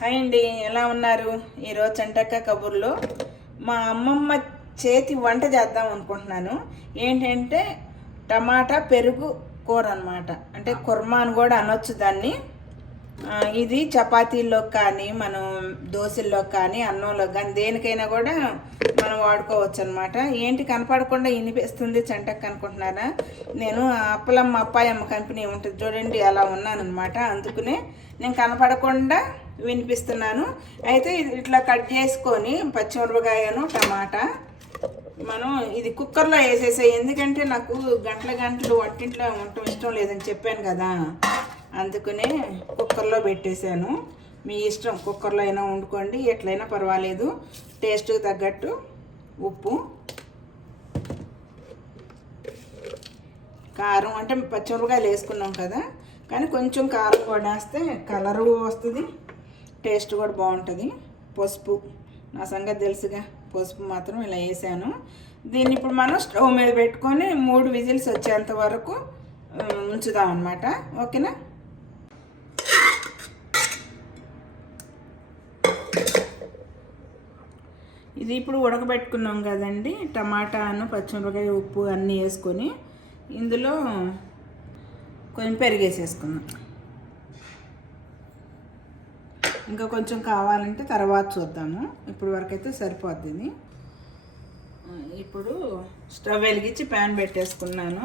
Hi అండి ఎలా ఉన్నారు? ఈరోజు చెంటక్క కబుర్లో. మా అమ్మమ్మ చేతి వంట చేద్దాం అనుకుంటున్నాను. ఏంటంటే టమాటా పెరుగు కూర అనమాట అంటే కుర్మా అని కూడా అనొచ్చు దాన్ని. ఇది చపాతీల్లో కానీ మనం దోశల్లో కానీ అన్నంలో కానీ దేనికైనా కూడా మనం వాడుకోవచ్చు అనమాట ఏంటి కనపడకుండా ఇనిపిస్తుంది చెంటకు అనుకుంటున్నారా నేను అప్పలమ్మ అప్పాయమ్మ కంపెనీ ఉంటుంది చూడండి అలా ఉన్నానమాట అందుకనే నేను కనపడకుండా వినిపిస్తున్నాను. అయితే ఇది ఇట్లా కట్ చేసుకొని పచ్చిమిరపకాయను టమాటా మనం ఇది కుక్కర్లో వేసేసాయి ఎందుకంటే నాకు గంటల గంటలు వంటింట్లో ఉండటం ఇష్టం లేదని చెప్పాను కదా. అందుకనే కుక్కర్లో పెట్టేశాను. మీ ఇష్టం కుక్కర్లో అయినా వండుకోండి ఎట్లయినా పర్వాలేదు. టేస్ట్కి తగ్గట్టు ఉప్పు. కారం అంటే పచ్చిమిరపకాయలు వేసుకున్నాం కదా కానీ కొంచెం కారం వడేస్తే కలర్ కలరు వస్తుంది టేస్ట్ కూడా బాగుంటుంది. పసుపు నా సంగతి తెలుసుగా పసుపు మాత్రం ఇలా వేసాను. దీన్ని ఇప్పుడు మనం స్టవ్ మీద పెట్టుకొని మూడు విజిల్స్ వచ్చేంత వరకు ఉంచుదాం అనమాట ఓకేనా? ఇది ఇప్పుడు ఉడకబెట్టుకున్నాం కదండి. టమాటాను పచ్చిమిరపకాయ ఉప్పు అన్నీ వేసుకొని ఇందులో కొంచెం పెరిగేసేసుకున్నాం ఇంకా కొంచెం కావాలంటే తర్వాత చూద్దాము. ఇప్పుడు వరకు అయితే సరిపోద్ది ఇది. ఇప్పుడు స్టవ్ వెలిగించి ప్యాన్ పెట్టేసుకున్నాను.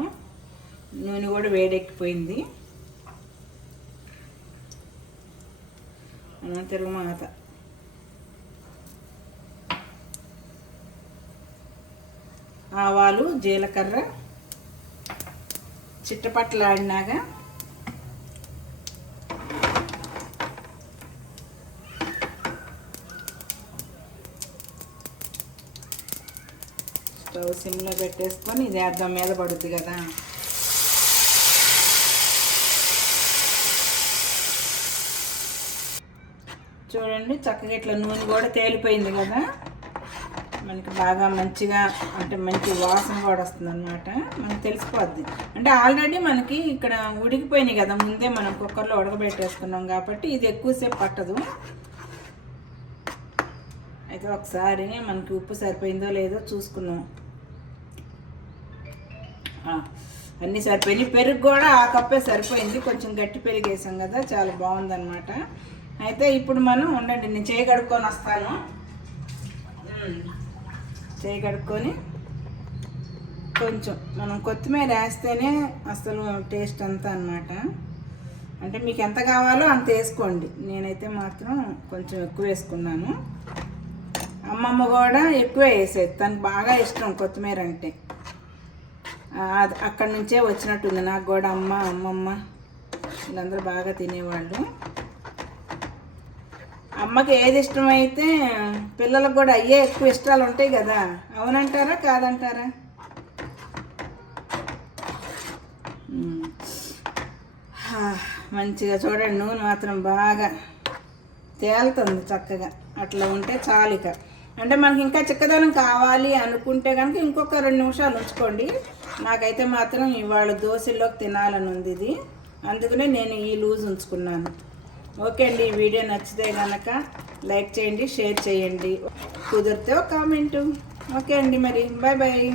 నూనె కూడా వేడెక్కిపోయింది. ఆ, తిరుగుమాత ఆవాలు జీలకర్ర చిట్టపట్లాడినాగా స్టవ్ సిమ్లో పెట్టేసుకొని ఇది అద్దం మీద పడుద్ది కదా. చూడండి చక్కగా ఇట్లా నూనె కూడా తేలిపోయింది కదా. మనకి బాగా మంచిగా అంటే మంచి వాసన కూడా వస్తుంది అనమాట మనకు తెలిసిపోద్ది అంటే ఆల్రెడీ మనకి ఇక్కడ ఉడికిపోయినాయి కదా ముందే మనం కుక్కర్లో ఉడకబెట్టేసుకున్నాం కాబట్టి ఇది ఎక్కువసేపు పట్టదు. అయితే ఒకసారి మనకి ఉప్పు సరిపోయిందో లేదో చూసుకున్నాం అన్నీ సరిపోయినాయి. పెరుగు కూడా ఆ కప్పే సరిపోయింది. కొంచెం గట్టి పెరుగు వేసాం కదా చాలా బాగుందన్నమాట. అయితే ఇప్పుడు మనం ఉండండి నేను చేయగడుక్కొని వస్తాను. చేయి కడుక్కొని కొంచెం మనం కొత్తిమీర వేస్తేనే అసలు టేస్ట్ అంతా అన్నమాట. అంటే మీకు ఎంత కావాలో అంత వేసుకోండి. నేనైతే మాత్రం కొంచెం ఎక్కువ వేసుకున్నాను. అమ్మమ్మ కూడా ఎక్కువ వేసేది. తనకు బాగా ఇష్టం కొత్తిమీర అంటే. అది అక్కడి నుంచే వచ్చినట్టుంది. నాకు కూడా అమ్మ అమ్మమ్మ వీళ్ళందరూ బాగా తినేవాళ్ళు. అమ్మకి ఏది ఇష్టమైతే పిల్లలకు కూడా అయ్యే ఎక్కువ ఇష్టాలు ఉంటాయి కదా. అవునంటారా? కాదంటారా? మంచిగా చూడండి నూనె మాత్రం బాగా తేలుతుంది చక్కగా. అట్లా ఉంటే చాలు ఇక. అంటే మనకి ఇంకా చిక్కదనం కావాలి అనుకుంటే కనుక ఇంకొక రెండు నిమిషాలు ఉంచుకోండి. నాకైతే మాత్రం ఇవాళ దోశల్లోకి తినాలని ఉంది ఇది. అందుకనే నేను ఈ లూజ్ ఉంచుకున్నాను. ఓకే అండి ఈ వీడియో నచ్చితే కనుక లైక్ చేయండి షేర్ చేయండి. కుదిరితే ఒక కామెంటు. ఓకే అండి మరి బాయ్ బాయ్.